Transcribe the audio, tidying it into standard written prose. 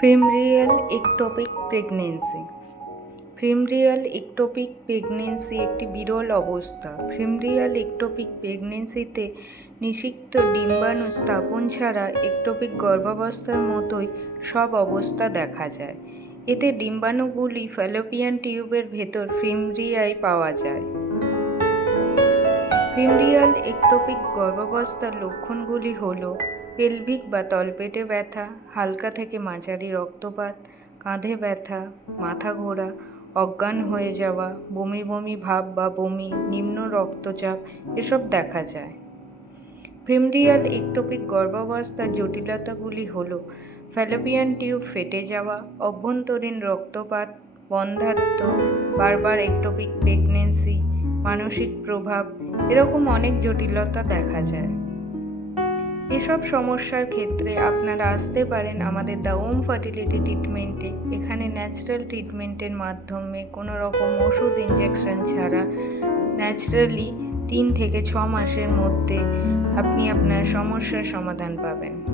Female ectopic pregnancy. Female ectopic pregnancy একটি বিরল অবস্থা। ফিমেল একটোপিক প্রেগনেন্সিতে নিষিক্ত ডিম্বাণু স্থাপন ছাড়া একটোপিক গর্ভাবস্থার মতোই সব অবস্থা দেখা যায়। এতে ডিম্বাণুগুলি ফ্যালোপিয়ান টিউবের ভেতর ফিমরিয়ায় পাওয়া যায়। ফিমেল একটোপিক গর্ভাবস্থার লক্ষণগুলি হল পেলভিক বা তলপেটে ব্যথা, হালকা থেকে মাঝারি রক্তপাত, কাঁধে ব্যথা, মাথা ঘোরা, অজ্ঞান হয়ে যাওয়া, বমি বমি ভাব বা বমি, নিম্ন রক্তচাপ এসব দেখা যায়। ফিমেল একটোপিক গর্ভাবস্থার জটিলতাগুলি হল ফ্যালোপিয়ান টিউব ফেটে যাওয়া, অভ্যন্তরীণ রক্তপাত, বন্ধ্যাত্ব, বারবার একটোপিক প্রেগনেন্সি, মানসিক প্রভাব এরকম অনেক জটিলতা দেখা যায়। এসব সমস্যার ক্ষেত্রে আপনারা আসতে পারেন আমাদের দ্য ওম ফার্টিলিটি ট্রিটমেন্টে। এখানে ন্যাচারাল ট্রিটমেন্টের মাধ্যমে কোনো রকম ওষুধ ইঞ্জেকশন ছাড়া ন্যাচারালি 3 থেকে 6 মাসের মধ্যে আপনি আপনার সমস্যার সমাধান পাবেন।